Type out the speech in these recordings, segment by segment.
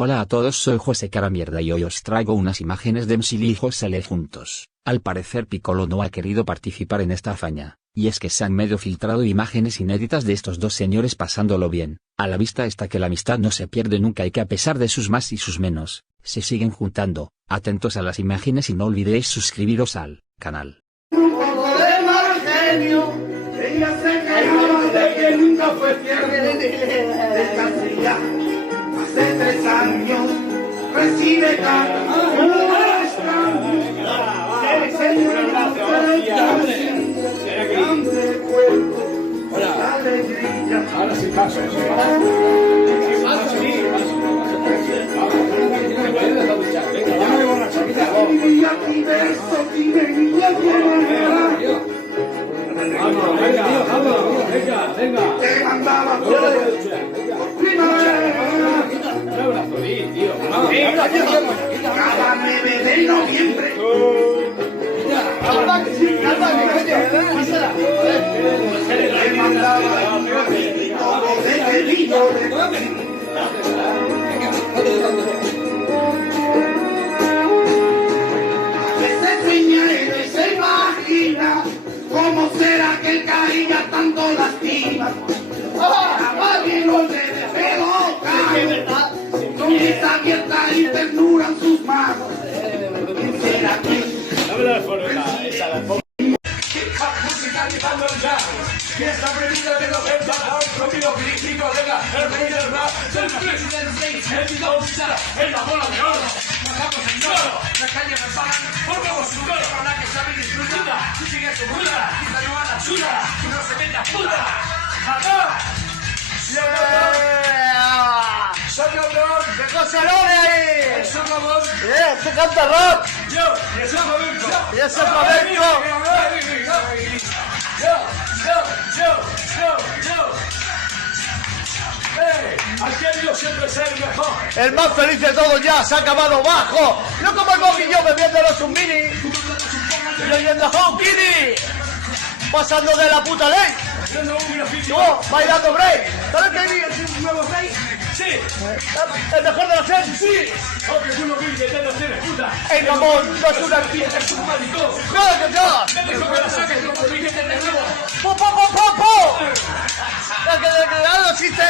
Hola a todos, soy José Caramierda y hoy os traigo unas imágenes de Msili y Josele juntos. Al parecer Piccolo no ha querido participar en esta hazaña, y es que se han medio filtrado imágenes inéditas de estos dos señores pasándolo bien. A la vista está que la amistad no se pierde nunca y que a pesar de sus más y sus menos, se siguen juntando. Atentos a las imágenes y no olvidéis suscribiros al canal. Hace 3 años recibe ahora sí paso. Venga. Te mandaba cada 9 de noviembre. Te mandaba todo de querido ese señor se imagina cómo será que el cariño tanto lastima. A no le dejé loca, con esa abierta y ternura en sus manos. ¿Será que? Dame la fórmula, esa la fórmula. Musicalizando el jazz, fiesta prevista de los entrados, conmigo mi colega, el rey del rap, el presidente, el bidonza, en la bola de oro, bajamos el oro, la calle me pagan, volvemos su coro, para que sabe disfrutar, si sigue su ruta, quita yo a la chula, y no se meta puta, ¡jamás! ¡Socorro! ¡Qué cosa enorme ahí! ¡Socorro! ¡Tú canta rock! ¡Yo! ¡Y eso flamenco! ¡Y eso flamenco! Aquí yo siempre ser el mejor. El más feliz de todos ya se ha acabado bajo. No como el boquillo bebiéndolo un mini. Y oyendo Hawkini. Pasando de la puta ley. No, bailando break. ¿Sabes qué hay un nuevo break? Sí. ¿El mejor de los seis? Sí. Aunque tú no vives que no tienes puta. El mamón no es una pieza, es un maricón. ¡Joder que yo! Me dijo que la saques como billete de nuevo. ¡Po, po, po, po, po! El que no existe.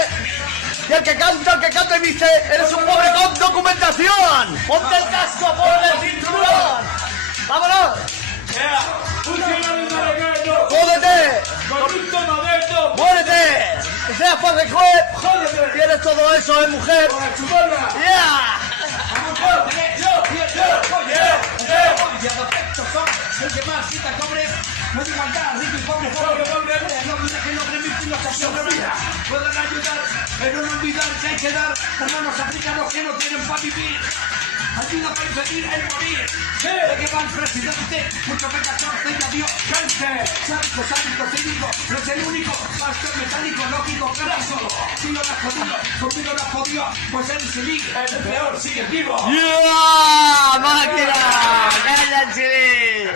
Y el que canta y viste, eres un pobre con documentación. Ponte el casco, ponle el cinturón. ¡Vámonos! ¡Jódete! ¡Muérete! ¡Que sea por de club! ¡Tienes todo eso, mujer! ¡Yeah! El que más quita cobre, no es igualdad, rico y pobre, no olvides que el hombre mi filosofía pueden ayudar, pero no olvidar que hay que dar hermanos africanos que no tienen para vivir. Ayuda para impedir el morir. De que va el presidente, mucho P14 ya dio gente. Sádico, cínico, no es el único. Pastor metálico, lógico, clásico. Si no lo has jodido, conmigo lo has podido, pues él sigue, el peor sigue vivo. ¡Yeah! ¡Máquina! ¡Calla, Chile!